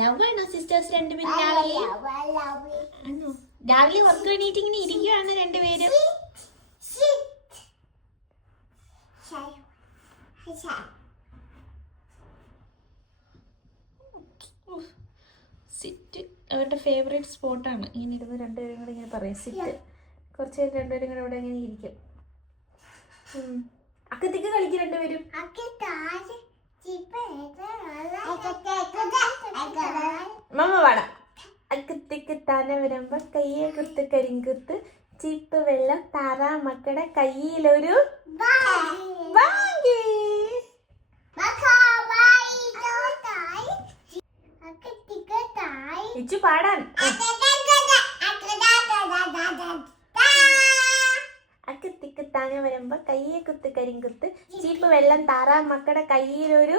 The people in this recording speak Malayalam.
ലവ് ആണോ സിസ്റ്റേഴ്സ് രണ്ടുപേരും രാവിലെ? ആണോ? രാവിലെ വർക്ക് വേണ്ടിയിട്ട് ഇങ്ങനെ ഇരിക്കുകയാണ് രണ്ടുപേരും. സിറ്റ് അവരുടെ ഫേവറേറ്റ് സ്പോട്ടാണ്. ഇങ്ങനെ ഇരുന്ന് രണ്ടുപേരും കൂടെ ഇങ്ങനെ പറയും സിറ്റ്. കുറച്ച് നേരം രണ്ടുപേരും കൂടെ ഇവിടെ ഇങ്ങനെ ഇരിക്കും. അക്കത്തേക്ക് കളിക്കും രണ്ടുപേരും. മമ്മ പാടാം. അക്കത്തേക്ക് താന വരുമ്പോ കയ്യെ കുത്ത് കരിങ്കുത്ത് ചീപ്പ് വെള്ളം താറാ മക്കളുടെ കയ്യിലൊരു ബാങ്കി. ഇച്ചു പാടാൻ. അക്കത്തേക്ക് താന വരുമ്പോ കയ്യെ കുത്ത് കരിങ്കുത്ത് ചീപ്പ് വെള്ളം താറാ മക്കളുടെ കയ്യിലൊരു